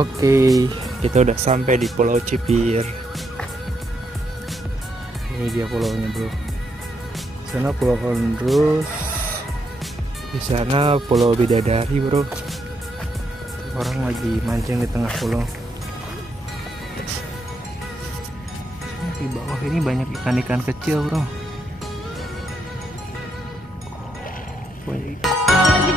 Oke, kita udah sampai di Pulau Cipir. Ini dia pulaunya, bro. Di sana Pulau Ondrus, di sana Pulau Bidadari, bro. Orang lagi mancing di tengah pulau. Di bawah ini banyak ikan-ikan kecil, bro. Banyak ikan.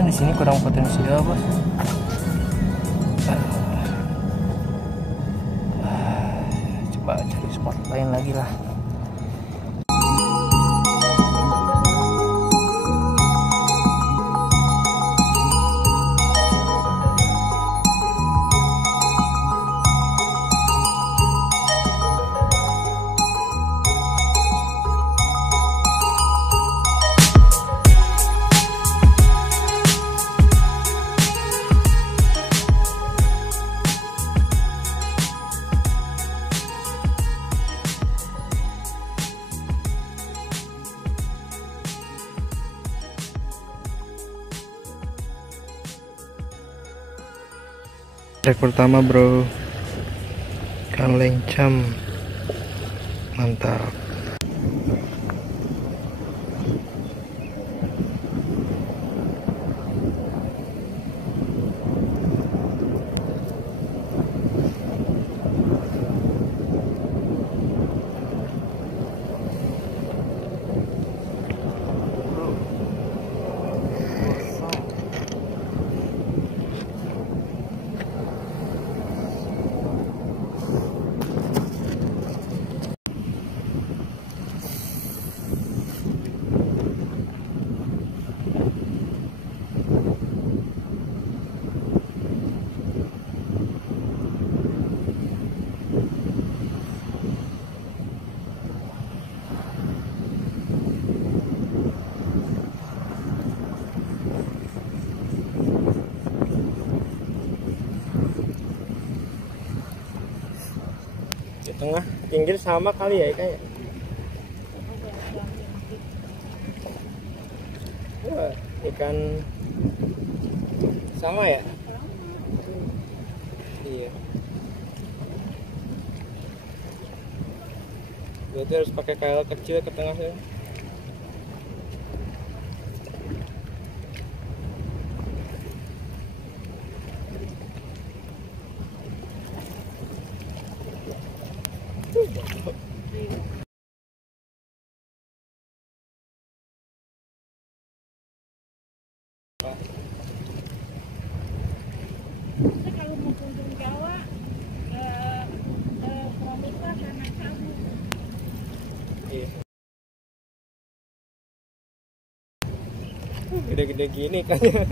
Di sini kurang potensial, bos. Coba cari spot lain lagi lah. Trek pertama, bro, ikan lencam, mantap. Di tengah pinggir sama kali ya ikan ya. Wah, ikan sama ya. Iya, berarti harus pakai kail kecil ke tengahnya. Kalau mau kunjung Jawa, Pramuka karena kamu. Iya. gede-gede gini kayaknya.